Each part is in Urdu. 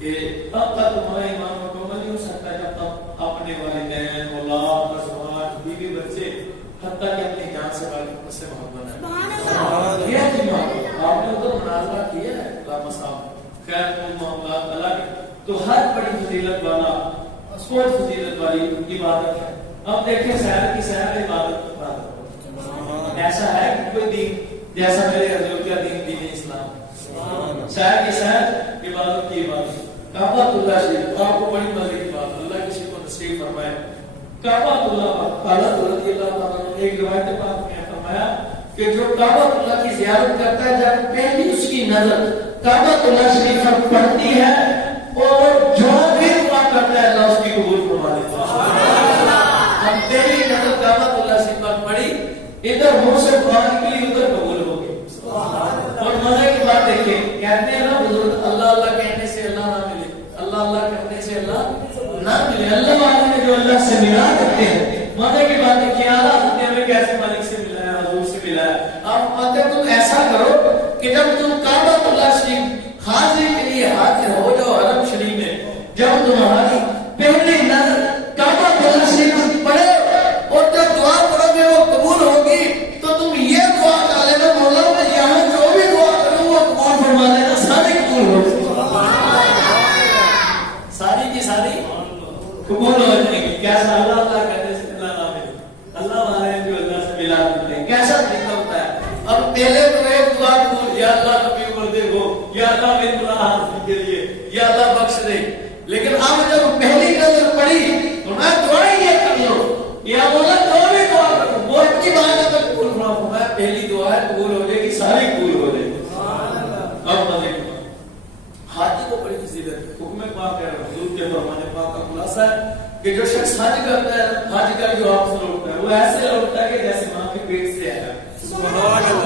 کہ تب تک تمہارا ایمان مکمل نہیں ہو سکتا جب تک اپنے والدین، اولاد، ازواج، بیوی، بچے، حتیٰ کہ اپنی جان سے والد سے محبت ہے. یہ ہے محبت. آپ نے ادھر مناظرہ کیا ہے علامہ صاحب خیر معاملات الگ، تو ہر بڑی فضیلت والا بہت فضیلت والی عبادت ہے. اب دیکھیں سحر کی سحر عبادت ایسا ہے کہ کوئی دین جیسا میرے حضور کا دین دین اسلام. سحر کی سحر عبادت کی عبادت. کعبۃ اللہ شریف آپ کو بڑی مزے کی بات اللہ کسی کو نصیب فرمائے. کعبۃ اللہ حضرت رضی اللہ تعالیٰ نے ایک روایت پاک میں فرمایا کہ جو کعبۃ اللہ کی زیارت کرتا ہے جب پہلی اس کی نظر کعبۃ اللہ شریف پر پڑتی ہے اور جو بھی دعا کرتا ہے اللہ اس کی قبول فرما لیتا ہے. ہم پہلی نظر کعبۃ اللہ شریف پر پڑی ادھر منہ سے دعا نکلی ادھر قبول ہو گئی. اور مزے کی بات دیکھیں کہتے ہیں نا بزرگ اللہ اللہ کہنے سے اللہ نہ ملے، اللہ اللہ کرنے سے اللہ نہ ملے. اللہ والے جو اللہ سے ملا کرتے ہیں مزے کی بات دیکھیں اعلیٰ حضرت ہمیں کیسے مالک سے ملا ہے، حضور سے ملا ہے. آپ مانتے تم ایسا کرو کہ جب تم کعبۃ اللہ شریف حاضری کے لیے حاضر ہو جاؤ حرم شریف میں، جب تمہاری پہلی نظر کعبۃ اللہ شریف پڑے اور جب دعا کرو گے وہ قبول ہوگی تو تم یہ دعا کر لینا مولا میں یہاں جو بھی دعا کروں وہ قبول فرما لینا، ساری قبول ہو ساری کی ساری قبول ہو جائے گی. کیسا اللہ اللہ کہنے سے اللہ نہ ملے، اللہ والے جو اللہ سے ملا ملے کیسا طریقہ ہوتا ہے. اب پہلے تو ایک دعا قبول یا اللہ کبھی مردے ہو یا اللہ میری گناہ حاصل کے لیے یا اللہ بخش دے. لیکن اب جب پہلی نظر پڑی تو میں دعا ہی یہ کر لو یا مولا جو بھی دعا کروں وہ کی بات ہے قبول فرما. میں پہلی دعا ہے قبول ہو جائے گی، ساری قبول ہو جائے گی. اب مزے کی حاجی کو بڑی فضیلت ہے. حکم پاک ہے حضور کے فرمان پاک کا خلاصہ ہے کہ جو شخص حج کرتا ہے حج کر کے واپس لوٹتا ہے وہ ایسے لوٹتا ہے کہ جیسے ماں کے پیٹ سے آیا.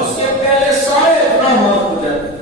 اس کے پہلے سارے گناہ معاف ہو جاتے ہیں،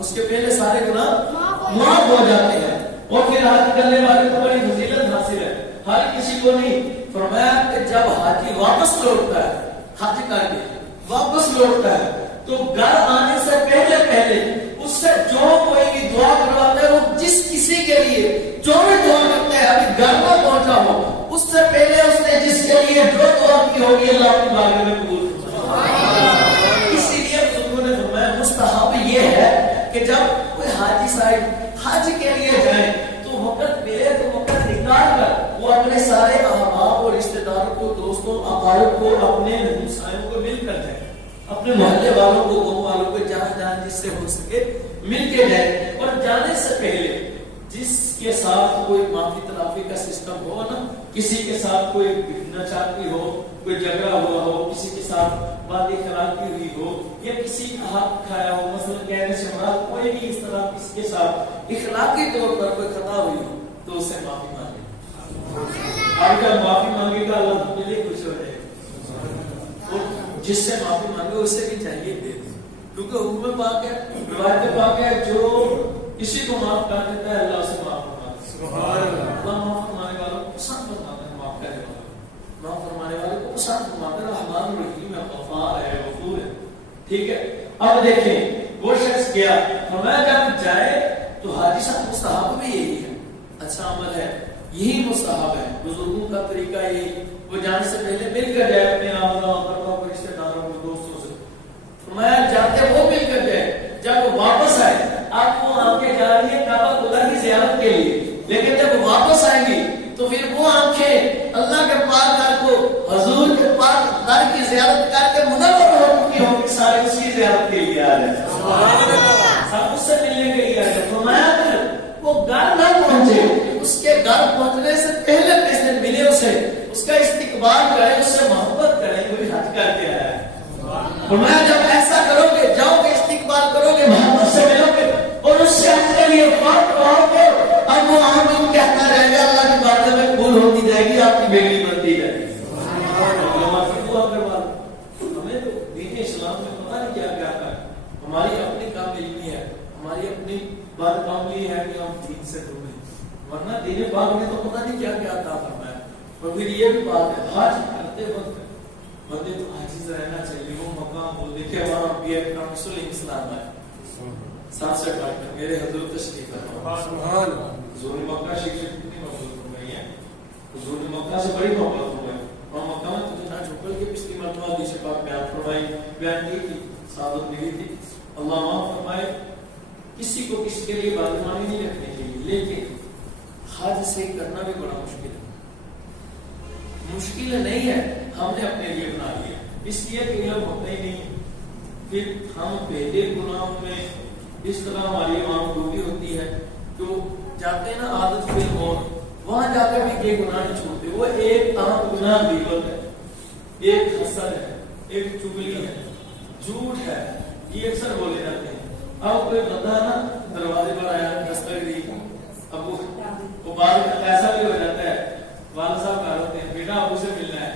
اس کے پہلے سارے گناہ معاف ہو جاتے ہیں. اور پھر حج کرنے والے کو بڑی فضیلت حاصل ہے، ہر کسی کو نہیں. فرمایا کہ جب حاجی واپس لوٹتا ہے حج کر کے واپس لوٹتا ہے تو گھر آنے سے پہلے پہلے اس سے جو کوئی بھی دعا کرواتا ہے وہ جس کسی کے لیے جو بھی دعا کرتا ہے ابھی گھر میں پہنچا ہو اس سے پہلے اس نے جس کے لیے جو دعا کی ہوگی اللہ اپنی بارگاہ میں قبول فرمائے. اسی لیے بزرگوں نے فرمایا مستحب یہ ہے کہ جب کوئی حاجی صاحب حج کے لیے جائیں تو وقت ملے تو وقت نکال کر وہ اپنے سارے احباب اور رشتہ داروں کو، دوستوں، اقارب کو، اپنے ہمسایوں کو مل کر جائیں، اپنے محلے والوں کو، گاؤں والوں کو جہاں جس سے ہو سکے مل کے جائیں. اور جانے سے پہلے جس کے ساتھ کوئی معافی تلافی کا سسٹم ہو نا، کسی کے ساتھ کوئی ناچاکی ہو، کوئی جھگڑا ہوا ہو، کسی کے ساتھ بات اخلاقی ہوئی ہو یا کسی کا حق کھایا ہو، مثلا کہنے سے مراد کوئی بھی اس طرح کسی کے ساتھ اخلاقی طور پر کوئی خطا ہوئی ہو تو اس سے معافی مانگے. آج کل معافی مانگے گا اللہ کے لیے خوش ہو جائے گا، اور جس سے معافی مانگے اس سے بھی چاہیے دے دے، کیونکہ حکم پاک ہے، روایت پاک ہے جو کسی کو معاف کر دیتا ہے اللہ سے معاف فرماتا ہے. سبحان اللہ. اللہ معاف فرمانے والوں کو پسند فرماتا ہے، معاف کرنے والوں کو معاف فرمانے والوں کو پسند فرماتا ہے. رحمان الرحیم ہے، غفار ہے، غفور ہے. ٹھیک ہے. اب دیکھیں وہ شخص گیا فرمایا جب جائے تو حاجی صاحب مستحب بھی یہی ہے، اچھا عمل ہے، یہی مستحب ہے. بزرگوں کا طریقہ یہی، وہ جانے سے پہلے مل کر جائے اپنے آمدہ رشتہ داروں کو، دوستوں سے. فرمایا جاتے وہ مل کر جائے. جب واپس آئے آپ وہ آنکھیں جا رہی ہے کعبۃ اللہ کی زیارت کے لیے، لیکن جب واپس آئیں گی تو پھر وہ آنکھیں اللہ کے پاک در کو، حضور کے پاک در کی زیارت کر کے منور ہو چکی ہوں کہ سارے اس کی زیارت کے لیے آ رہے ہیں، سب اس سے ملنے کے لیے آ رہے ہیں. فرمایا پھر وہ گھر نہ پہنچے، اس کے گھر پہنچنے سے پہلے پہلے ملے اسے، اس کا استقبال کرے، اس سے محبت کرے، کوئی حج کر کے آیا ہے. فرمایا جب ایسا کرو گے، جاؤ گے، استقبال کرو گے، محبت سے ملو گے اور اس سے اپنے لیے بات کرو گے، اب وہ آمین کہتا رہے گا، اللہ کی باتیں میں قبول ہوتی جائے گی، آپ کی بیٹی بنتی جائے گی. ہمیں تو دین اسلام میں پتہ نہیں کیا کیا ہے، ہماری اپنی کامیابی ہے، ہماری اپنی بات کاملی ہے کہ ہم دین سے دور ہیں، ورنہ دین پاک نے تو پتہ نہیں کیا کیا عطا فرمایا. اور پھر یہ بھی بات ہے حج کرتے وقت بندے تو عاجز رہنا چاہیے. وہ مقام وہ دیکھے ہمارا نبی اکرم صلی اللہ علیہ وسلم ہے، سب سے بڑھ کر میرے حضور تشریف فرما. سبحان اللہ. حضور مکہ شریف سے کتنی محبت فرمائی ہے. حضور نے مکہ سے بڑی محبت فرمائی اور مکہ میں تجھے نہ جھوکل کے پچھلی مرتبہ حدیث پاک بیان کی تھی، سعادت ملی تھی. اللہ معاف فرمائے. کسی کو کسی کے لیے بدگمانی نہیں رکھنی چاہیے، لیکن حج سے کرنا بھی بڑا مشکل ہے. مشکل نہیں ہے، ہم نے اپنے لیے بنا لیا اس لیے کہ علم ہوتا ہی نہیں. پھر ہم پہلے گناہوں میں اس طرح ہماری عام ڈوبی ہوتی ہے جو جاتے ہیں نا عادت فل اور وہاں جا کر بھی یہ گناہ نہیں چھوڑتے. وہ ایک عام گناہ غیبت ہے، ایک حسد ہے، ایک چغلی ہے، جھوٹ ہے، یہ اکثر بولے جاتے ہیں. اب کوئی بندہ نا دروازے پر آیا دستک دی، اب وہ بعد ایسا بھی ہو جاتا ہے والد صاحب کہہ رہے ہیں بیٹا ابو سے ملنا ہے.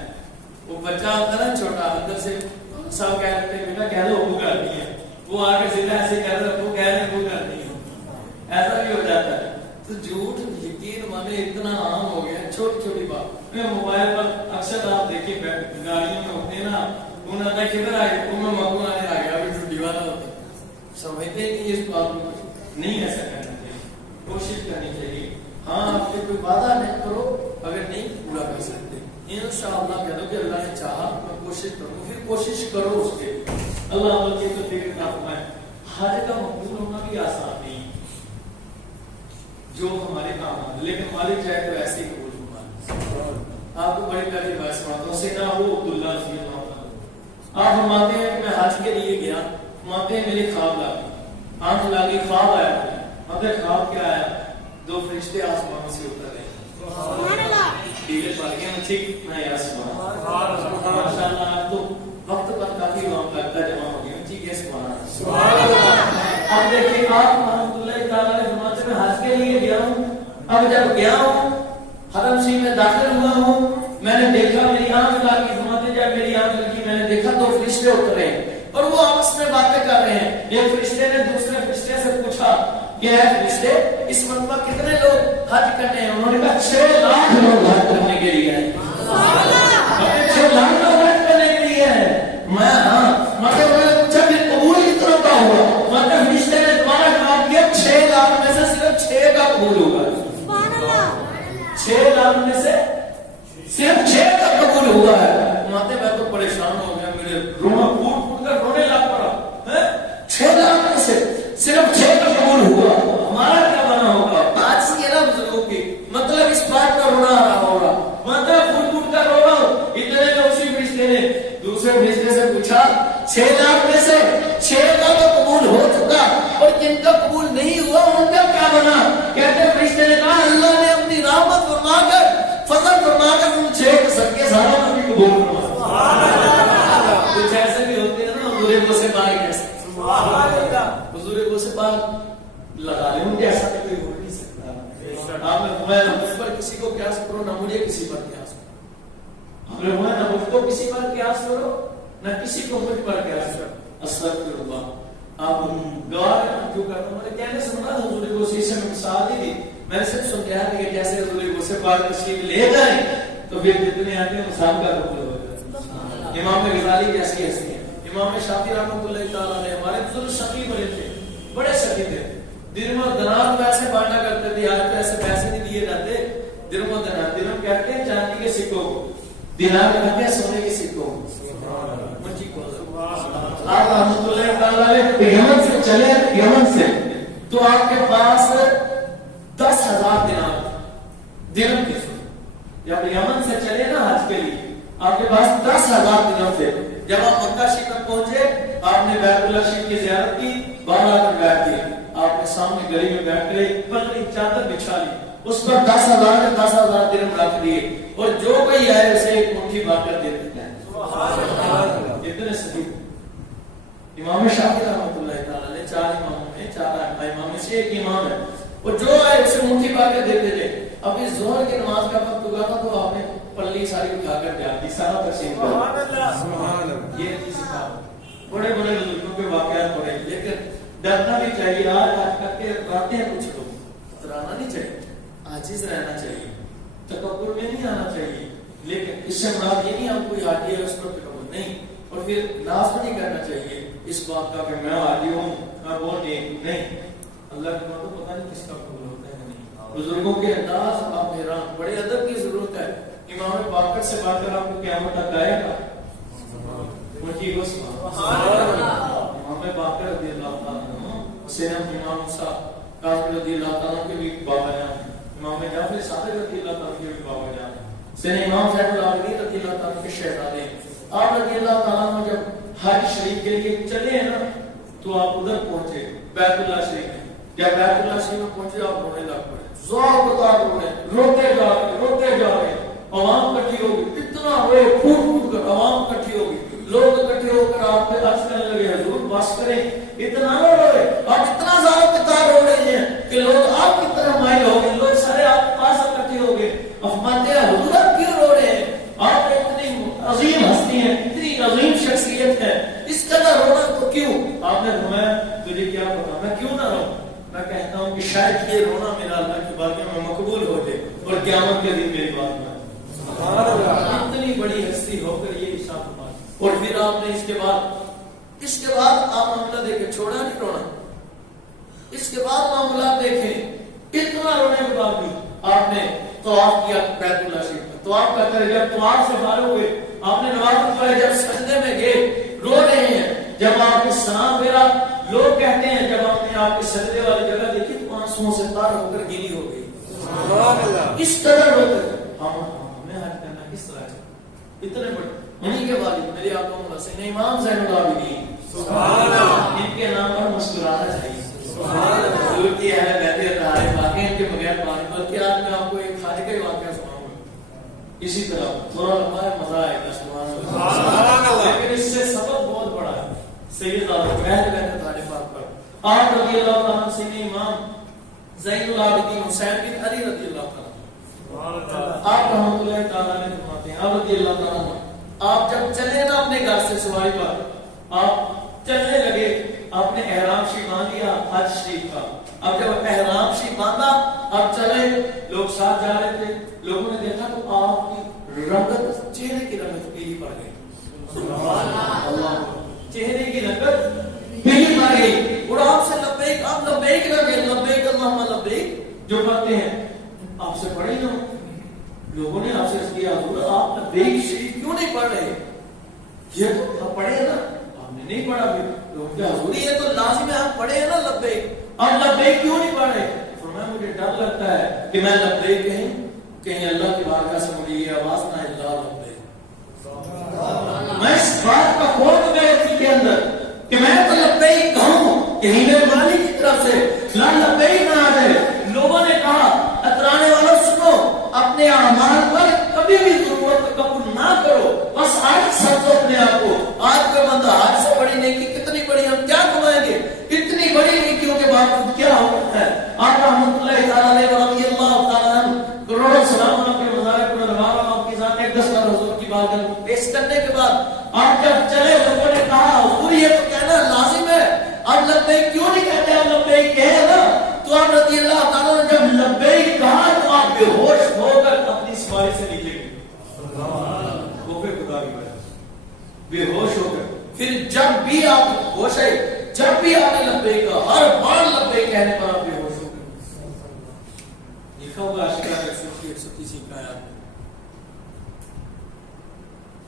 وہ بچہ ہوتا ہے نا چھوٹا، اندر سے سب کہہ رہے ہیں بیٹا کہہ دو ابو کرنی ہے، وہ آ کے سیدھا ایسے کہہ رہے ابو کہہ رہے ہیں ابو کرنی ہے. ایسا بھی ہو جاتا ہے. تو جھوٹ یقین مانے اتنا عام ہو گیا، چھوٹی چھوٹی بات. موبائل پر اکثر آپ دیکھیں گاڑیوں میں ہوتے ہیں نا، انہوں نے کدھر آئے میں مکو آنے آ گیا ابھی چھٹی والا ہوتا ہے. سمجھتے نہیں اس بات میں نہیں ایسا کرنا چاہیے، کوشش کرنی چاہیے. ہاں آپ کے کوئی وعدہ نہیں کرو، اگر نہیں پورا کر سکتے انشاءاللہ کہہ دو کہ اللہ نے چاہا میں کوشش کروں. پھر کوشش کرو اس کے. اللہ عمل کی تو فکر نہ فرمائے. حج کا مقبول ہونا بھی آسان نہیں جو ہمارے کام آتا، لیکن مالک چاہے تو ایسے ہی قبول فرمائے. آپ کو بڑی پیاری بات سناتا ہوں. سیدنا ابو عبداللہ رضی اللہ عنہ آپ فرماتے ہیں کہ میں حج کے لیے گیا، فرماتے ہیں میری خواب لاگی، آنکھ لاگی، خواب آیا. مگر خواب کیا آیا؟ دو فرشتے آسمان سے اتر رہے. ڈیلے پڑ گئے مچھلی کتنا ہے آسمان. ماشاءاللہ آپ تو وقت پر کافی وقت لگتا جمع ہو گیا. ٹھیک ہے سبحان اللہ. اب دیکھیں آپ رحمۃ اللہ تعالیٰ نے فرماتے میں حج کے لیے گیا ہوں. اب جب گیا ہوں حرم شریف میں داخل ہوا ہوں، میں نے دیکھا میری آنکھ لاگی. فرماتے جب میری آنکھ لگی میں نے دیکھا دو فرشتے اترے اور وہ آپس میں باتیں کر رہے ہیں. ایک فرشتے نے دوسرے فرشتے سے پوچھا کہ اے فرشتے اس مرتبہ کتنے لوگ حج کرنے ہیں؟ انہوں نے کہا 6 لاکھ لوگ حج کرنے کے لیے ہیں. 6 لاکھ لوگ حج کرنے کے لیے ہیں. میں ہاں مطلب میں نے پوچھا پھر قبول کتنا کا ہوا؟ مطلب فرشتے نے دوبارہ کہا کہ 6 لاکھ میں سے صرف 6 کا قبول ہوگا. 6 لاکھ میں سے صرف 6 کا قبول ہوا ہے. ماتے میں تو پریشان ہو گیا، میرے رونا پھوٹ پھوٹ کر رونے لگ پڑا. 6 لاکھ میں سے صرف 6 کا قبول ہوا، ہمارا کیا بنا ہوگا؟ آج سے نا بزرگوں کی مطلب اس بات کا رونا آ رہا ہوگا. مطلب پھوٹ پھوٹ کر رو رہا ہوں. اتنے میں اسی فرشتے نے دوسرے فرشتے سے پوچھا 6 لاکھ میں سے 6 کا تو قبول ہو چکا اور جن کا قبول نہیں ہوا ان کا کیا بنا؟ کہتے فرشتے نے کہا اللہ نے اپنی رحمت فرما کر فضل فرما کر ان 6 کے صدقے سارا نبی قبول فرما. کچھ ایسے بھی ہوتے ہیں نا حضور کو سے باہر کیسے حضور کو سے باہر لگا لیں ان جیسا کہ کوئی ہو نہیں سکتا. آپ نے فرمایا نہ مجھ پر کسی کو قیاس کرو نہ مجھے کسی پر قیاس کرو. آپ نے فرمایا نہ مجھ کو کسی پر قیاس کرو نہ کسی کو مجھ پر قیاس کرو. استغفر اللہ. آپ گواہ کیوں کرتے ہیں؟ میں نے کہنے سنا حضور کو سے میں مثال دی تھی. میں نے صرف سمجھایا تھا کہ جیسے حضور کو سے باہر تشریف لے جائیں تو پھر جتنے آتے ہیں مثال کا قبول ہو جاتا ہے. امام غزالی جیسی ہستی ہیں. امام شافعی رحمۃ اللہ تعالیٰ نے ہمارے بزرگ شقی بڑے تھے، بڑے شقی تھے. درم و دینار پیسے بانٹا کرتے تھے. آج تو ایسے پیسے نہیں دیے جاتے. درم و دینار، درم کہتے ہیں چاندی کے سکوں کو، دینار کہتے ہیں سونے کے سکوں کو. آپ رحمۃ اللہ تعالیٰ نے یمن سے چلے، یمن سے تو آپ کے پاس 10,000 دینار درم کے سونے. جب یمن سے چلے نا حج کے لیے آپ کے پاس 10,000 درم تھے. جب آپ مکہ شریف میں پہنچے آپ نے بیت اللہ شریف کی زیارت کی، باہر آ کر بیٹھ گئے. آپ کے سامنے گلی میں بیٹھ گئے، پتلی چادر بچھا لی، اس پر 10,000 درم رکھ دیے اور جو کوئی آئے اسے ایک مٹھی بانٹ کر دے دیتے ہیں. اتنے صدیق امام شافعی رحمۃ اللہ تعالیٰ نے 4 اماموں میں 4 امام سے ایک امام ہے اور جو آئے اسے مٹھی بانٹ کر دیتے تھے. ابھی ظہر کی نماز کا وقت ہوا تھا تو آپ نے پلی ساری اٹھا کر دیا دی سارا تقسیم کر. سبحان اللہ. یہ چیز سکھا بڑے بڑے بزرگوں کے واقعات پڑے. لیکن ڈرنا بھی چاہیے. آج کر کے آتے ہیں کچھ لوگ، ڈرانا نہیں چاہیے، عاجز رہنا چاہیے، تکبر میں نہیں آنا چاہیے. لیکن اس سے مراد یہ نہیں ہم کوئی حاجی ہے اس پر تکبر نہیں، اور پھر ناز نہیں کرنا چاہیے اس بات کا کہ میں حاجی ہوں میں بہت نیک نہیں. اللہ کے بعد پتہ نہیں کس کا قبول ہوتا ہے نہیں. بزرگوں کے انداز آپ حیران. بڑے ادب کی ضرورت ہے. امام باقر سے بات کر آپ کو قیامت تک آئے گا. اونچی کو سبحان اللہ. امام باقر رضی اللہ تعالیٰ عنہ حسین امام موسیٰ کاظم رضی اللہ تعالیٰ کے بھی بابا جان ہیں. امام جعفر صادق رضی اللہ تعالیٰ کے بھی بابا جان ہیں. حسین امام زین العابدین رضی اللہ تعالیٰ کے شہزادے ہیں. آپ رضی اللہ تعالیٰ عنہ جب حج شریف کے لیے چلے ہیں نا تو آپ ادھر پہنچے بیت اللہ شریف میں. جب بیت اللہ شریف میں پہنچے آپ رونے لگ پڑے. روتے جا رہے عوام کٹھی ہوگی. اتنا ہوئے پھوٹ پھوٹ کر عوام کٹھی ہوگی. لوگ اکٹھے ہو کر آپ پہ عرض کرنے لگے حضور بس کریں اتنا نہ روئے. آپ اتنا زیادہ کتار رو رہے ہیں کہ لوگ آپ کی طرف مائل ہو گئے. لوگ سارے آپ کے پاس اکٹھے ہو گئے. فرماتے ہیں حضور آپ کیوں رو رہے ہیں؟ آپ اتنی عظیم ہستی ہیں, اتنی عظیم شخصیت ہے, اس کا نہ رونا تو کیوں؟ آپ نے فرمایا تجھے کیا پتا میں کیوں نہ روؤں. میں کہتا ہوں کہ شاید یہ رونا میرا اللہ کی بارگاہ میں مقبول ہو جائے اور قیامت کے دن میری بات میں اتنی بڑی ہستی ہو کر یہ ارشاد فرمایا. اور پھر آپ نے اس کے بعد آپ معاملہ دیکھیں, چھوڑا نہیں رونا. اس کے بعد معاملات دیکھیں اتنا رونے کے بعد بھی آپ نے طواف کیا بیت اللہ شریف میں. طواف کرتے رہے. جب طواف سے فارغ ہوئے آپ نے نماز پڑھی. جب سجدے میں گئے رو رہے ہیں. جب آپ نے سلام پھیرا لوگ کہتے ہیں جب آپ نے آپ کے سجدے والی جگہ دیکھی تو آنسوؤں سے تار ہو کر گیلی ہو گئی. اس قدر روتے تھے. ہمیں حج کرنا کس طرح ہے اتنے بڑے. انہی کے والد میرے آقا حسین امام زین العابدین سبحان اللہ. ان کے نام پر مسکرانا چاہیے. سبحان اللہ. حضور کی اہل بیت اطہار باقی ان کے بغیر پانی. بلکہ آج میں آپ کو ایک خواجہ کا واقعہ سناؤں گا. اسی طرح تھوڑا لمبا ہے, مزہ آئے گا. سبحان اللہ. لیکن اس سے سبب بہت بڑا ہے. سید اہل بیت اطہار پاک پر آپ رضی اللہ تعالیٰ عنہ سے امام زین العابدین حسین بن علی رضی اللہ تعالیٰ آپ رحمۃ اللہ تعالیٰ نے فرماتے ہیں آپ رضی اللہ تعالیٰ عنہ آپ جب چلے نا اپنے گھر سے سواری پر آپ چلنے لگے. آپ نے احرام شریف باندھ لیا حج شریف کا. اب جب احرام شریف باندھا آپ چلے, لوگ ساتھ جا رہے تھے. لوگوں نے دیکھا تو آپ کی رنگت چہرے کی رنگت پیلی پڑ گئی. سبحان اللہ. چہرے کی رنگت پیلی پڑ گئی. اور آپ سے لبیک آپ لبیک نہ کہیں لبیک اللہم لبیک جو پڑھتے ہیں آپ سے پڑھے نا. لوگوں نے آپ سے کیا حضور آپ لبیک شریف کیوں نہیں پڑھ رہے؟ یہ تو پڑھے نا آپ نے نہیں پڑھا. پھر حضور یہ تو لازم ہے آپ پڑھے ہیں نا لبیک, آپ لبیک کیوں نہیں پڑھ رہے؟ فرمایا مجھے ڈر لگتا ہے کہ میں لبیک کہیں اللہ کی بارگاہ سے مجھے یہ آواز نہ اللہ لبیک. میں اس بات کا خوف ہے دل کے اندر کہ میں تو لبیک کہوں کہیں میرے مالک کی طرف سے لا لبیک نہ آ جائے. لوگوں نے کہا اترانے والوں سنو اپنے اعمال پر کبھی بھی ضرورت قبول نہ کرو, بس آج سمجھو اپنے آپ کو. آج کا بندہ آج سے بڑی نیکی کتنی بڑی ہم کیا کمائیں گے, اتنی بڑی نیکیوں کے باوجود کیا ہوتا ہے. آپ رحمۃ اللہ تعالیٰ علیہ رضی اللہ تعالیٰ عنہ کروڑوں سلام آپ کے مزار پر نوار آپ کی ذات ایک 10 بار حضور کی بارگاہ میں پیش کرنے کے بعد آپ جب چلے لوگوں نے کہا حضور یہ تو کہنا لازم ہے, آپ لبیک کیوں نہیں کہتے؟ آپ لبیک کہے نا. تو آپ رضی اللہ تعالیٰ نے جب لبیک کہا تو آپ بے ہوش ہو کر اپنی سواری سے نیچے گئے. خوف خدا کی وجہ بے ہوش ہو کر. پھر جب بھی آپ ہوش ہے, جب بھی آپ نے لبیک کہا, ہر بار لبیک کہنے پر آپ بے ہوش ہو گئے. لکھا ہوگا عاشقہ 130 کا آیات میں.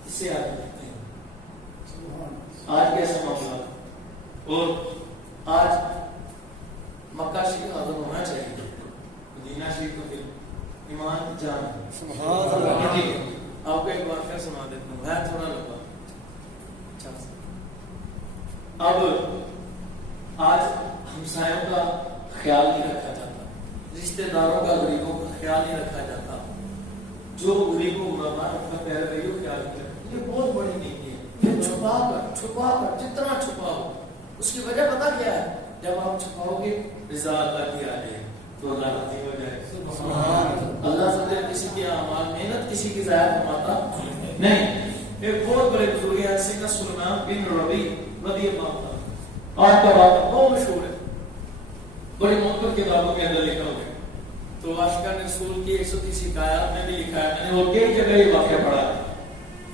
اسے آج دیکھتے ہیں آج کیسا معاملہ. اور آج مکہ شریف حاضر ہونا چاہیے, مدینہ شریف تو پھر ایمان جان. سبحان اللہ. آپ کو ایک واقعہ سنا دیتا ہوں, ہے تھوڑا لمبا. اب آج ہمسایوں کا خیال نہیں رکھا جاتا, رشتہ داروں کا غریبوں کا خیال نہیں رکھا جاتا. جو غریبوں غربا کا پہلے رہی خیال کرے, یہ بہت بڑی نیکی ہے. پھر چھپا کر جتنا چھپاؤ. اس کی وجہ پتا کیا ہے؟ جب آپ چھپاؤ گے رضا اللہ کی آ جائے تو اللہ راضی ہو جائے. اللہ سے کسی کی اعمال محنت کسی کی ضائع فرماتا نہیں. ایک بہت بڑے بزرگ ہیں سیدنا سلیمان بن ربیع رضی اللہ عنہ. آپ کا واقعہ بہت مشہور ہے, بڑی مختلف کتابوں کے اندر لکھا ہوا ہے. تو عاشقان رسول کی 130 آیات میں بھی لکھا ہے. میں نے اور کئی جگہ یہ واقعہ پڑھا ہے.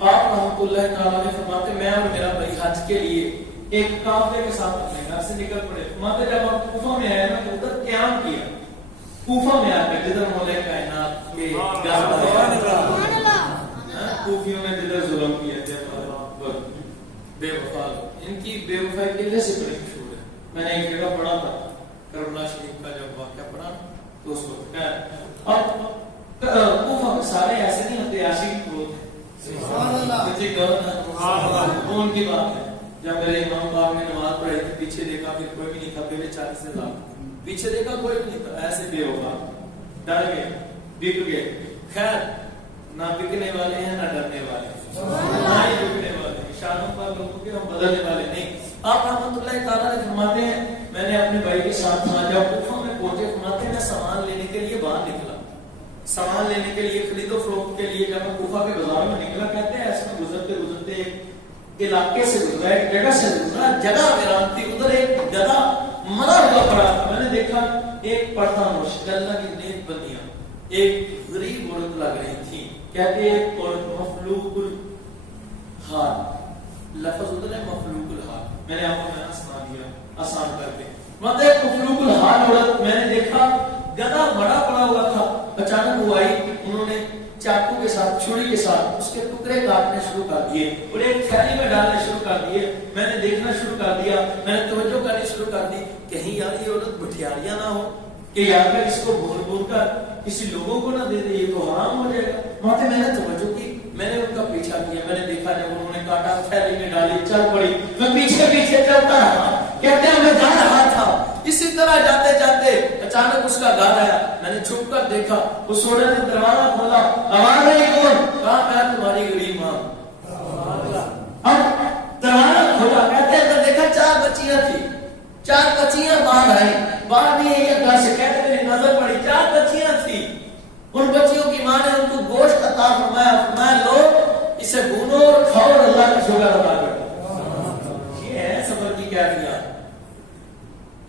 آپ رحمۃ اللہ تعالیٰ نے فرماتے میں اور میرا بھائی حج کے لیے ایک قافلے کے ساتھ اپنے گھر سے نکل پڑے. فرماتے جب آپ کوفہ میں آئے نا تو ادھر قیام کیا. کوفہ میں آ کر جدھر مولا کائنات کے کوفیوں نے جدھر ظلم کیے تھے بے وفا, ان کی بے وفائی قلعے سے بڑی مشہور ہے. میں نے ایک جگہ پڑھا تھا کربلا شریف کا جب واقعہ پڑھا تو اس کو اور کوفہ کے سارے ایسے نہیں ہوتے عاشق لوگ ہیں. سبحان اللہ ان کی بات ہے. جب میرے امام باپ نے نماز پڑھائی تھی پیچھے دیکھا پھر کوئی بھی نہیں تھا. پہلے 40 سے زیادہ پیچھے دیکھا کوئی بھی نہیں تھا. ایسے بے وفا ڈر گئے بک گئے. خیر نہ بکنے والے ہیں نہ ڈرنے والے ہیں, نہ ہی بکنے والے ہیں. شانوں پر لوگوں کے ہم بدلنے والے نہیں. آپ رحمت اللہ تعالیٰ نے فرماتے ہیں میں نے اپنے بھائی کے ساتھ تھا جب کوفہ میں پہنچے. فرماتے ہیں میں سامان لینے کے لیے باہر نکلا, سامان لینے کے لیے خرید و فروخت کے لیے جب میں کوفہ کے بازار میں نکلا. کہتے ہیں ایسے گزرتے گزرتے ایک علاقے سے گزرا, ایک جگہ سے گزرا. جگہ ویران تھی, ادھر ایک گدھا مرا ہوا پڑا تھا. میں نے دیکھا ایک پڑتا مشکلہ کی نیک بندیاں ایک غریب عورت لگ رہی تھی. کہتے ہیں ایک عورت مفلوق الحال, لفظ ادھر ہے مفلوق الحال. میں نے آپ کو میں آسان دیا آسان کر کے مطلب ایک مفلوق الحال عورت میں نے دیکھا. گدھا بڑا پڑا ہوا تھا. اچانک وہ آئی, انہوں نے چاقو کے ساتھ چھری کے ساتھ اس کے ٹکڑے کاٹنے شروع کر دیے اور ایک تھیلی میں ڈالنے شروع کر دیے. میں نے دیکھنا شروع کر دیا, میں نے توجہ کرنی شروع کر دی کہیں یار یہ عورت بٹھیاریاں نہ ہو کہ یار میں اس کو بھول بھول کر کسی لوگوں کو نہ دے دے, یہ تو حرام ہو جائے گا. وہاں میں نے توجہ کی, میں نے ان کا پیچھا کیا. میں نے دیکھا جب انہوں نے کاٹا تھیلی میں ڈالی چل پڑی. میں پیچھے پیچھے چلتا رہا. کہتے ہیں میں جا رہا تھا اسی طرح جاتے جاتے اچانک اس کا گھر آیا. میں نے چھپ کر دیکھا اس عورت نے دروازہ کھولا. آواز آئی کون؟ کہا میں تمہاری غریب ماں. اب دروازہ کھولا. کہتے ہیں میں دیکھا 4 بچیاں تھی. 4 بچیاں باہر آئی. باہر نہیں ہے گھر سے. کہتے میری نظر پڑی 4 بچیاں تھی. ان بچیوں کی ماں نے ان کو گوشت عطا فرمایا. فرمایا لو اسے بھونو اور کھاؤ اور اللہ کا شکر ادا کرو. یہ ہے صبر کی کیفیت.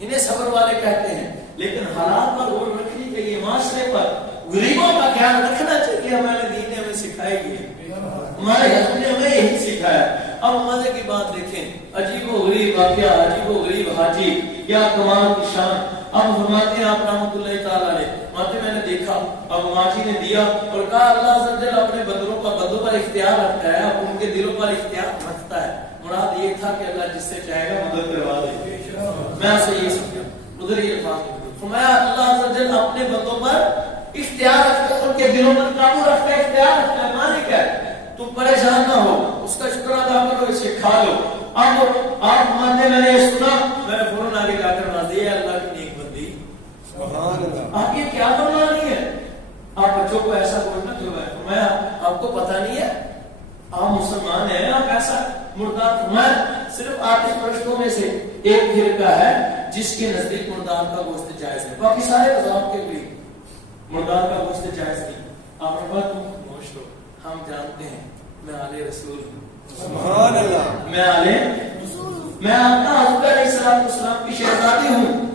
انہیں صبر والے کہتے ہیں. لیکن حالات پر غور رکھنی چاہیے, معاشرے پر غریبوں کا خیال رکھنا چاہیے. ہمارے دین نے ہمیں سکھائی ہے, ہمارے حضرت نے ہمیں یہی سکھایا. اب مزے کی بات دیکھیں, عجیب و غریب واقعہ, عجیب و غریب حاجی, کیا کمال کی شان. اب فرماتے ہیں آپ رحمۃ اللہ تعالی علیہ, فرماتے میں نے دیکھا اب ماجی نے دیا اور کہا اللہ عز و جل اپنے بندوں پر اختیار رکھتا ہے, اب ان کے دلوں پر اختیار رکھتا ہے. مراد یہ تھا کہ اللہ جس سے چاہے گا مدد کروا دے. میں آپ سے یہ سمجھا ادھر یہ بات فرمایا اللہ عز و جل اپنے بندوں پر اختیار رکھتا ہے, ان کے دلوں پر قابو رکھتا ہے, اختیار رکھتا ہے. معنی کیا ہے؟ تم پریشان نہ ہو, اس کا شکر ادا کرو, اسے کھا لو. اب آپ مانتے میں نے یہ سنا, میں نے فوراً آگے جا کر نازی ہے اللہ کی نیک بندی. آپ یہ کیا فرمانی ہے؟ آپ بچوں کو ایسا بولنا کھلوائے. فرمایا آپ کو پتہ نہیں ہے آپ مسلمان ہیں, آپ ایسا مردار. فرمایا صرف آتش پرستوں میں سے ایک فرقہ ہے جس کے نزدیک مردار کا گوشت جائز ہے, باقی سارے مذاہب کے بھی مردار کا گوشت جائز نہیں. آپ نے بات خاموش ہو, ہم جانتے ہیں میں آلِ رسول ہوں. سبحان اللہ, میں آلِ رسول ہوں, میں آپ کا حضرت علیہ السلام کی شہزادی ہوں.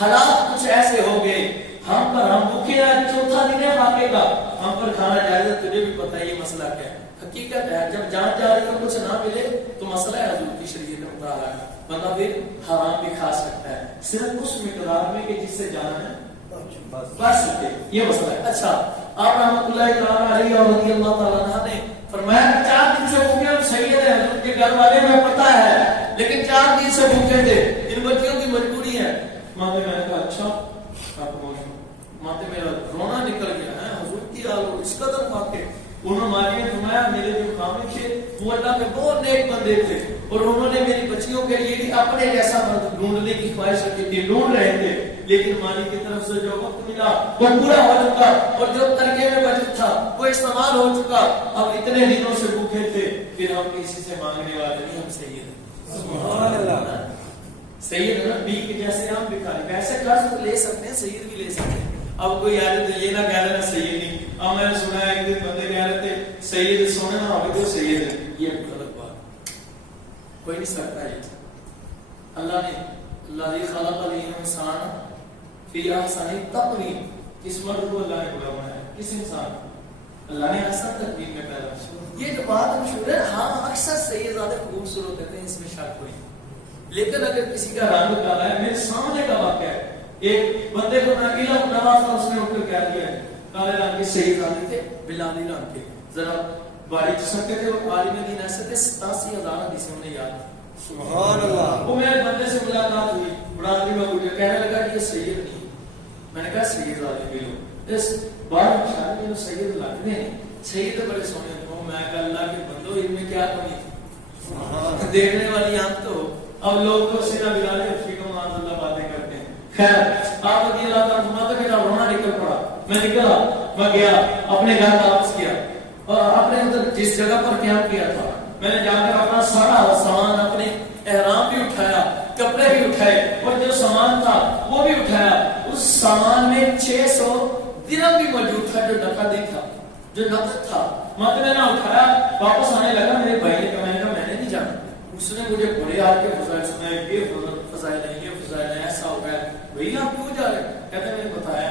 حالات کچھ ایسے ہو گئے ہم پر, ہم بھوکے ہیں, 4تھا دن ہے واقعے کا, ہم پر کھانا جائز ہے. تجھے بھی پتہ ہے یہ مسئلہ کیا ہے. حقیقت ہے جب جان جا رہی ہے کچھ نہ ملے تو مسئلہ ہے حضور کی شریعت میں مطالعہ ہے. بندہ پھر حرام بھی کھا سکتا ہے صرف اس مقدار میں کہ جس سے جان ہے بچ سکے, یہ مسئلہ ہے. اچھا آپ رحمۃ اللہ علیہ اور رضی اللہ تعالیٰ عنہ نے فرمایا 4 دن سے بھوکے ہم سید ہیں, حضور کے گھر والے میں پتہ ہے, لیکن 4 دن سے بھوکے تھے, ان بچیوں کی مجبوری ہے. ماتے میں نے کہا اچھا ماتے میرا رونا نکل گیا ہے, حضور کی آلو اس قدر واقع. انہوں نے فرمایا میرے جو خامد تھے وہ اللہ کے بہت نیک بندے تھے اور انہوں نے میری بچیوں کے لیے بھی اپنے جیسا مرد ڈھونڈنے کی خواہش رکھی تھی, ڈھونڈ رہے تھے, لیکن مالک کی طرف سے جو وقت ملا وہ پورا ہو چکا اور جو ترکے میں بچت تھا وہ استعمال ہو چکا. اب اتنے دنوں سے بھوکے تھے, پھر ہم کسی سے مانگنے والے نہیں, ہم سید ہیں. سبحان اللہ, سید ہے نا, بی کے جیسے ہم بھکاری. ویسے قرض لے سکتے ہیں, سید بھی لے سکتے ہیں. اب کوئی آ رہے تھے یہ نہ کہہ رہے سید نہیں. اب میں نے سنا ہے ایک دن بندے کہہ رہے تھے سید سونے نہ ہوگی تو سید ہے, یہ غلط بات, کوئی نہیں سکتا ہے. اللہ نے اللہ خلق الانسان فی احسن تقویم, کس مرد کو اللہ نے بڑا بنایا, کس انسان اللہ نے احسن تقویم میں پیدا. یہ جو بات مشہور ہے, ہاں اکثر سید زیادہ خوبصورت ہوتے ہیں, اس میں شک کوئی. لیکن اگر کسی کا رنگ کالا ہے، میرے سامنے کا واقعہ ہے، ایک بندے کو میں علم نواز تھا، اس نے اٹھ کر کہہ دیا ہے کالے رنگ کے سید آتے تھے، بلادی رنگ کے ذرا باری جسم کے تھے، اور عالم دین ایسے تھے 87,000 حدیثیں انہیں یاد تھی. سبحان اللہ. وہ میرے بندے سے ملاقات ہوئی، برادری میں مجھے کہنے لگا کہ یہ سید نہیں. میں نے کہا سید آدمی بھی لو، اس بار شاید میں سید لگتے ہیں، سید بڑے سونے کو. میں کہا اللہ کے بندو ان میں کیا کمی تھی، دیکھنے والی آنکھ تو. اب لوگ تو سیدھا بلال افشی کو معاذ اللہ باتیں کرتے ہیں. خیر آپ رضی اللہ تعالیٰ فرماتا کہ جب رونا نکل پڑا، میں نکلا، میں گیا اپنے گھر واپس کیا، اور آپ نے جس جگہ پر قیام کیا تھا میں نے جا کر اپنا سارا سامان، اپنے احرام بھی اٹھایا، کپڑے بھی اٹھائے، اور جو سامان تھا وہ بھی اٹھایا. اس سامان میں 600 درہم بھی موجود تھا، جو نقد تھا، جو نقد تھا. مت میں نہ اٹھایا، واپس آنے لگا. میرے بھائی نے کہا، میں نے نہیں جانا. اس نے مجھے بڑے حال کے فضائل سنائے، یہ فضائل ہے، یہ فضائل ہے، ایسا ہو گیا. بھئی آپ کیوں جا رہے؟ کہتے میں نے بتایا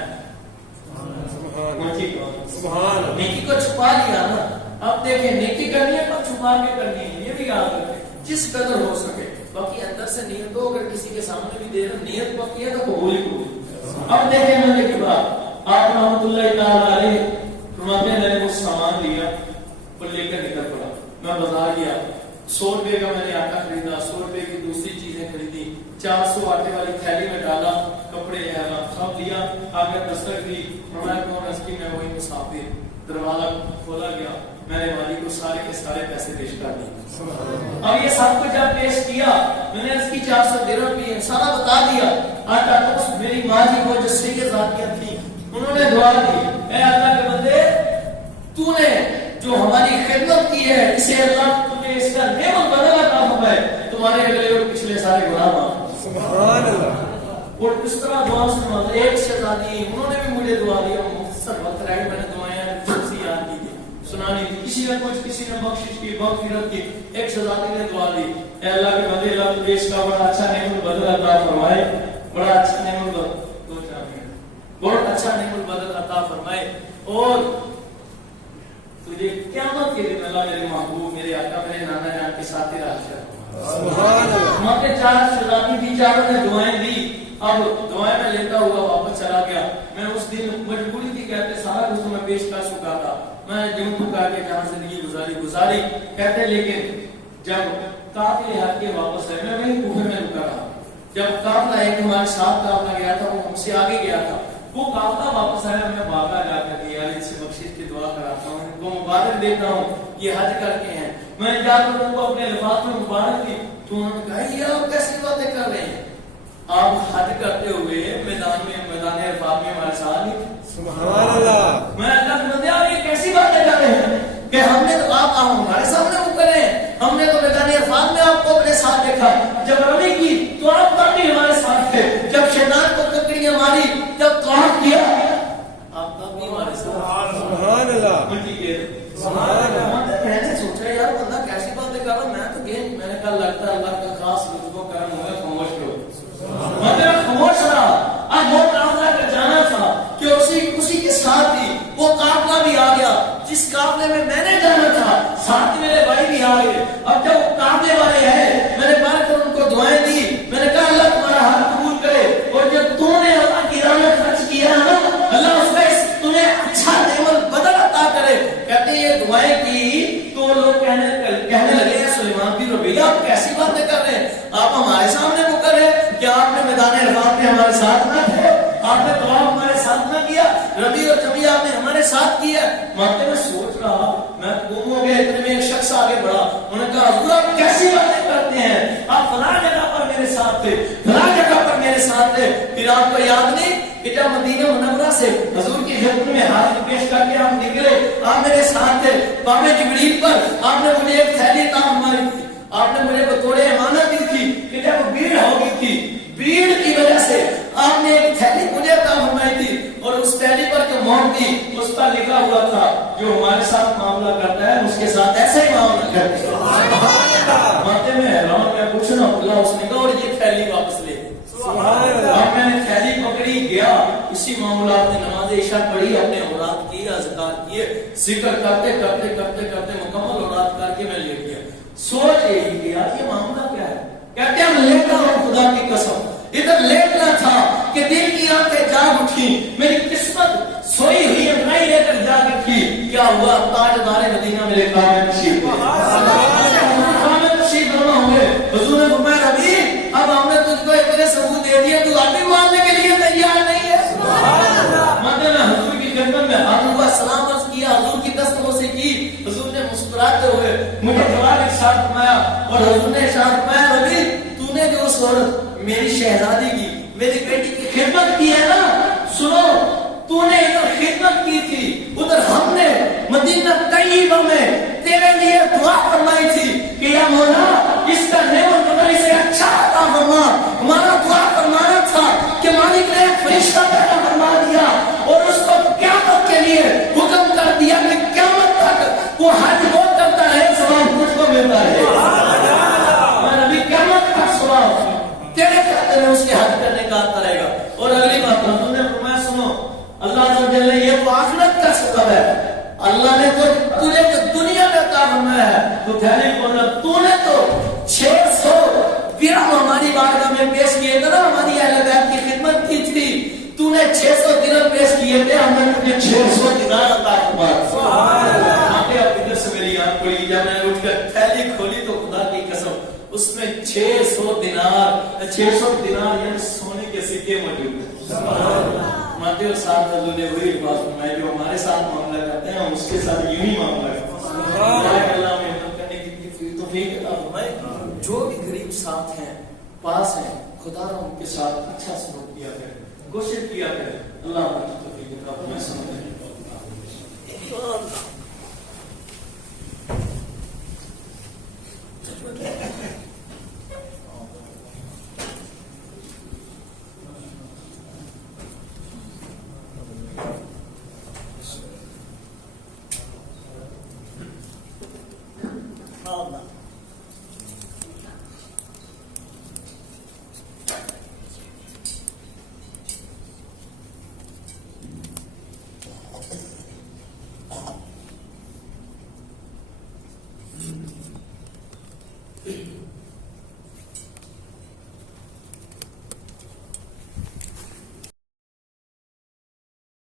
نیکی کو چھپا لیا نا. اب دیکھیں نیکی کرنی ہے پر چھپا کے کرنی ہے، یہ بھی یاد رکھیں جس قدر ہو سکے. باقی اندر سے نیت ہو، اگر کسی کے سامنے بھی دے رہے نیت پکی ہے تو قبول ہی قبول. اب دیکھیں میں نے کی بات، آپ رحمۃ اللہ تعالی علیہ فرماتے ہیں میں نے وہ سامان لیا اور لے کر نکل پڑا. میں بازار گیا، 100 روپے کا میں نے آٹا خریدا، 100 روپے کی دوسری چیزیں خریدی، 400 آٹے والی تھیلی میں ڈالا، کپڑے سب لیا، آگے دستک دی. فرمایا کون ہے؟ اس کی میں وہی مسافر. دروازہ کھولا گیا، میں نے والی کو سارے کے سارے پیسے پیش کر دیے. اب یہ سب کچھ جب پیش کیا، میں نے اس کی 400 درہم بھی سارا بتا دیا. آٹا تو میری ماں جی کو جو سیدھے ذاتیاں تھی، انہوں نے دعا دی، اے اللہ کے بندے تو نے جو ہماری خدمت کی ہے، اسے اللہ تجھے اس کا نعمت بدل عطا فرمائے، تمہارے اگلے اور پچھلے سارے گناہ معاف. سبحان اللہ. اور اس طرح دعا سنواتے. ایک شہزادی انہوں نے بھی مجھے دعا دیا، مختصر وقت رہے میں نے دعائیں سے یاد کی تھی، سنانی تھی. کسی نے کچھ، کسی نے بخشش کی، مغفرت کی. ایک شہزادی نے دعا دی، اے اللہ کے بندے اللہ تجھے اس کا بڑا اچھا نعمت بدل عطا فرمائے، بڑا اچھا نعمت بہت اچھا نعمت بدل عطا فرمائے، اور تجھے قیامت کے دن اللہ میرے محبوب، میرے آقا، میرے نانا جان کے ساتھ راضی. سبحان اللہ. ہم نے 4 شہزادی دی، چاروں نے دعائیں دی. اب دعائیں میں لیتا ہوا واپس چلا گیا. میں اس دن مجبوری تھی، کہتے سارا کچھ تو میں پیش کر چکا تھا، میں جن کو کہا کہ جہاں زندگی گزاری کہتے. لیکن جب قافلے ہٹ کے واپس آئے، میں وہیں کوفے میں رکا رہا. جب قافلہ ایک ہمارے ساتھ قافلہ گیا تھا، وہ ہم سے آگے گیا تھا، وہ قافلہ واپس آیا. میں بھاگا جا کر کے یار ان سے بخشش کی دعا کراتا ہوں، ان کو مبارک دیتا ہوں، یہ حج کر کے ہیں. میں نے جا کر ان کو اپنے الفاظ میں مبارک دی تو انہوں نے کہا یہ آپ کیسی باتیں کر رہے ہیں، آپ حج کرتے ہوئے میدان عرفات میں ہمارے ساتھ ہی. سبحان اللہ. میں اللہ کے بندے آپ یہ کیسی باتیں کر رہے ہیں کہ ہم نے تو آپ ہمارے سامنے وہ کرے ہیں، ہم نے تو میدان عرفات میں آپ کو اپنے ساتھ دیکھا، جب رمی کی تو آپ تب بھی ہمارے ساتھ تھے، جب شیطان کو ککڑیاں ماری، جب طواف کیا آپ تب بھی ہمارے ساتھ. سبحان اللہ. میں نے سوچا یار بندہ کیسی باتیں کر رہا. میں تو گئے، میں نے کہا لگتا ہے اللہ کا خاص لطف و کرم ہوا، خاموش کرو. میں خاموش رہا. آج وہ قافلہ کا جانا تھا کہ اسی کے ساتھ ہی وہ قافلہ بھی آ گیا جس قافلے میں نے جانا تھا، ساتھ میرے بھائی بھی آ گئے. اب جب وہ قافلے والے ہیں، میں نے بار کر ان کو دعائیں دی. میں نے کہا اللہ تمہارا حق قبول کرے، اور جب تم نے اللہ کی راہ میں خرچ کیا نا، اللہ اس کا تمہیں اچھا نعمت بدل عطا کرے. کہتے یہ دعائیں کی تو لوگ کہنے لگے ہیں سلیمان بھی ربیہ آپ کیسی باتیں کر رہے ہیں، آپ ہمارے سامنے وہ کر رہے ہیں، کیا آپ نے میدان عرفات میں ہمارے ساتھ نہ تھے، آپ نے دعا ہمارے ساتھ نہ کیا، ربی اور جمی آپ نے ہمارے ساتھ کیا. مانتے میں سوچ رہا، میں گم ہو گیا. اتنے میں ایک شخص آگے بڑھا، انہوں نے کہا حضور آپ کیسی باتیں کرتے ہیں، آپ فلاں جگہ پر میرے ساتھ تھے، فلاں جگہ پر میرے ساتھ تھے. پھر آپ کو یاد نہیں کہ جب مدینہ منورہ سے حضور کی خدمت میں ہاتھ پیش کر کے آپ نکلے، آپ میرے ساتھ تھے. باب جبریل پر آپ نے مجھے ایک تھیلی عطا فرمائی تھی، آپ نے مجھے بطور امانت دی تھی کہ جب بھیڑ ہو گئی تھی، بھیڑ کی وجہ سے آپ نے ایک تھیلی مجھے عطا فرمائی تھی، اور اس تھیلی پر جو مہر تھی اس پر لکھا ہوا تھا جو ہمارے ساتھ معاملہ کرتا ہے اس کے ساتھ ایسا ہی معاملہ کرتے ہیں. مانتے میں حیران، میں پوچھنا اللہ اس نے کہا اور یہ تھیلی واپس لے. اب میں نے تھیلی پکڑی گیا، اسی معاملات میں نماز عشاء پڑھی، اپنے اوراد کی، اذکار کیے، ذکر کرتے کرتے کرتے کرتے مکمل اوراد کر کے میں لیٹ گیا. سوچ یہی کہ یار یہ معاملہ کیا ہے، کہتے ہیں لیٹا ہوں خدا کی قسم، ادھر لیٹنا تھا کہ دل کی آنکھیں جاگ اٹھی، میری قسمت سوئی ہوئی ہے نہیں لے کر جاگ اٹھی، کیا ہوا تاجدار مدینہ میرے کعبے تشریف کعبے تشریف فرما ہوئے، حضور نے فرمایا نبی اب ہم نے تجھ کو اتنے ثبوت دے دیے، تو ابھی ماننے کے لیے تیار نہیں ہے؟ ماننے میں حضور کی خدمت میں حاضر ہوا، سلام عرض کیا، حضور کی دستوں سے کی، حضور نے مسکراتے ہوئے مجھے جواب ارشاد فرمایا، اور حضور نے ارشاد فرمایا نبی تو نے جو اس وقت میری شہزادی کی میری بیٹی کی خدمت کی ہے نا، سنو تو نے ادھر خدمت کی تھی، ادھر ہم نے مدینہ طیبہ میں تیرے لیے دعا فرمائی تھی کہ یا مولا اس کا نعمت بنا اسے اچھا عطا فرما، ہمارا دعا فرمانا تھا کہ مالک نے ایک فرشتہ پیدا فرما دیا اور اس کو قیامت کے لیے حکم کر دیا کہ قیامت تک وہ حج وہ کرتا رہے ثواب تجھ کو ملتا رہے، میں نبی قیامت تک ثواب تیرے خاطر میں اس کے حج کرنے کا آتا رہے گا۔ اور اگلی بات حضور نے فرمایا سنو اللہ عز و جل نے یہ تو آخرت کا سبب ہے، اللہ نے تو تجھے تو دنیا میں عطا فرمایا ہے، تو دھیان بولنا تو نے تو 600 درہم ہماری بارگاہ میں پیش کیے تھے نا، ہماری اہل بیت کی خدمت کی تھی، تو نے 600 درہم پیش کیے تھے، ہم نے تجھے 600 دینار عطا فرمایا۔ سبحان اللہ۔ آگے اب ادھر سے میری آنکھ کھلی، جب میں نے اٹھ کر تھیلی کھولی تو خدا کی قسم اس میں 600 دینار یعنی سونے کے سکے موجود ہیں۔ مانتے ہو ساتھ حضور نے وہی بات فرمائی جو ہمارے ساتھ معاملہ کرتے ہیں ہم اس کے ساتھ یوں ہی معاملہ کرتے ہیں۔ اللہ میں مدد کرنے کی توفیق عطا فرمائے، جو بھی غریب ساتھ ہیں پاس ہیں خدا نے ان کے ساتھ اچھا سلوک کیا ہے، کوشش کیا ہے، اللہ کی توفیق عطا فرمائے۔ سمجھیں Thank you.